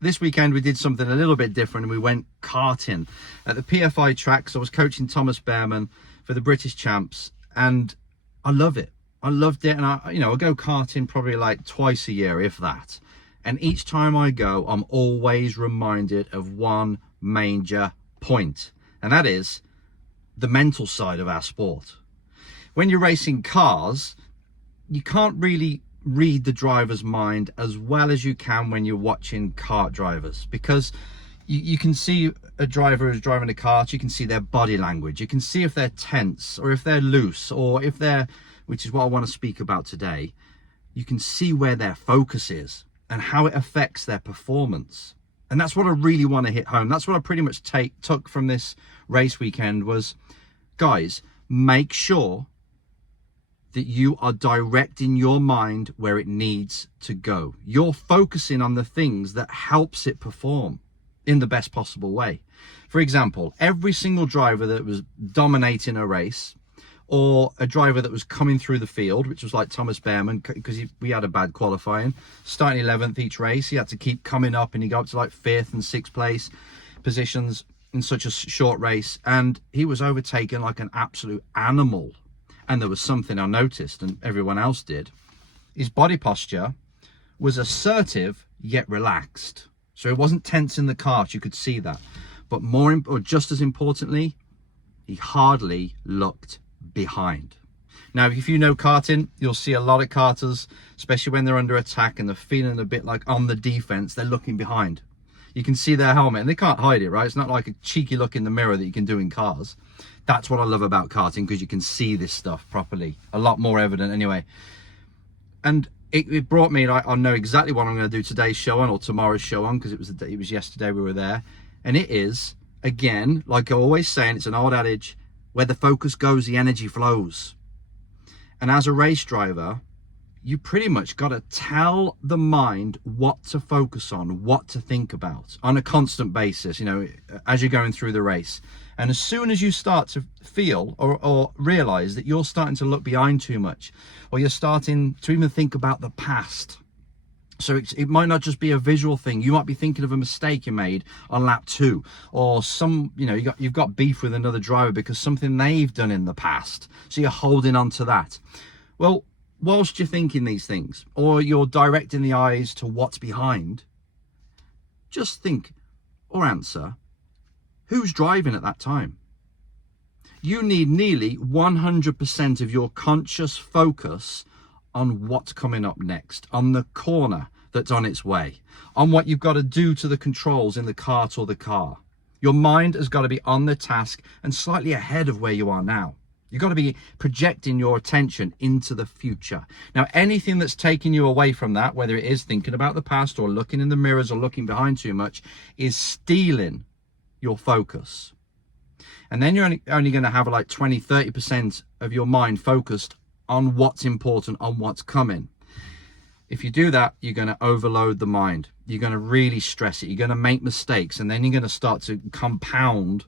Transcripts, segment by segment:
this weekend we did something a little bit different, and we went karting at the PFI track. So I was coaching Thomas Behrman for the British Champs, and I love it. I loved it. And I go karting probably like twice a year, if that. And each time I go, I'm always reminded of one major point, and that is the mental side of our sport. When you're racing cars, you can't really read the driver's mind as well as you can when you're watching kart drivers, because you can see a driver who's driving a kart, you can see their body language, you can see if they're tense or if they're loose, or if they're, which is what I want to speak about today, you can see where their focus is and how it affects their performance. And that's what I really want to hit home. That's what I pretty much took from this race weekend was, guys, make sure that you are directing your mind where it needs to go. You're focusing on the things that helps it perform in the best possible way. For example, every single driver that was dominating a race, or a driver that was coming through the field, which was like Thomas Behrman, because we had a bad qualifying, starting 11th each race, he had to keep coming up, and he got up to like 5th and 6th place positions in such a short race, and he was overtaken like an absolute animal. And there was something I noticed, and everyone else did. His body posture was assertive yet relaxed, so it wasn't tense in the kart, you could see that. But just as importantly, he hardly looked behind. Now, if you know karting, you'll see a lot of karters, especially when they're under attack and they're feeling a bit like on the defense, they're looking behind. You can see their helmet, and they can't hide it, right? It's not like a cheeky look in the mirror that you can do in cars. That's what I love about karting, because you can see this stuff properly, a lot more evident anyway. And it brought me, like, I know exactly what I'm going to do today's show on, or tomorrow's show on, because it was yesterday we were there. And it is, again, like I always say, and it's an old adage, where the focus goes, the energy flows. And as a race driver, you pretty much got to tell the mind what to focus on, what to think about on a constant basis, as you're going through the race. And as soon as you start to feel or realize that you're starting to look behind too much, or you're starting to even think about the past. So it might not just be a visual thing. You might be thinking of a mistake you made on lap 2, or you've got beef with another driver because something they've done in the past. So you're holding on to that. Well, whilst you're thinking these things, or you're directing the eyes to what's behind, just think or answer, who's driving at that time? You need nearly 100% of your conscious focus on what's coming up next, on the corner that's on its way, on what you've got to do to the controls in the kart or the car. Your mind has got to be on the task and slightly ahead of where you are now. You've got to be projecting your attention into the future. Now, anything that's taking you away from that, whether it is thinking about the past or looking in the mirrors or looking behind too much, is stealing your focus. And then you're only going to have like 20-30% of your mind focused on what's important, on what's coming. If you do that, you're going to overload the mind. You're going to really stress it. You're going to make mistakes, and then you're going to start to compound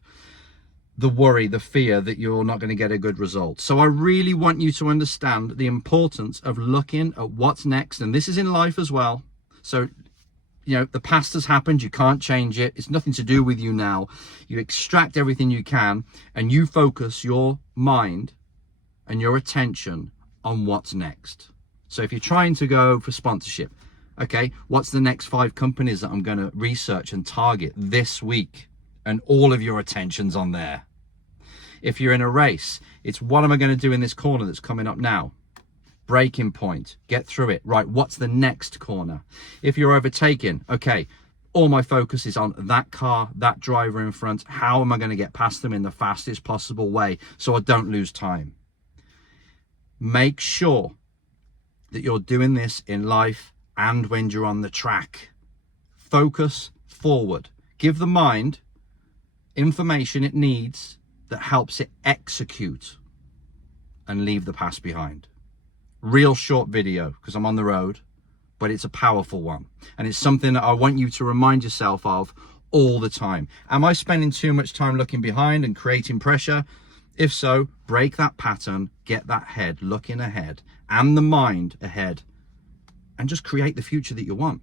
the worry, the fear that you're not going to get a good result. So I really want you to understand the importance of looking at what's next. And this is in life as well. So, the past has happened. You can't change it. It's nothing to do with you now. You extract everything you can, and you focus your mind and your attention on what's next. So if you're trying to go for sponsorship, okay, what's the next 5 companies that I'm going to research and target this week? And all of your attention's on there. If you're in a race, it's what am I going to do in this corner that's coming up now? Braking point, get through it. Right, what's the next corner? If you're overtaking, okay, all my focus is on that car, that driver in front. How am I going to get past them in the fastest possible way so I don't lose time? Make sure that you're doing this in life and when you're on the track. Focus forward. Give the mind information it needs that helps it execute, and leave the past behind. Real short video because I'm on the road, but it's a powerful one, and it's something that I want you to remind yourself of all the time. Am I spending too much time looking behind and creating pressure? If so, break that pattern, get that head looking ahead and the mind ahead, and just create the future that you want.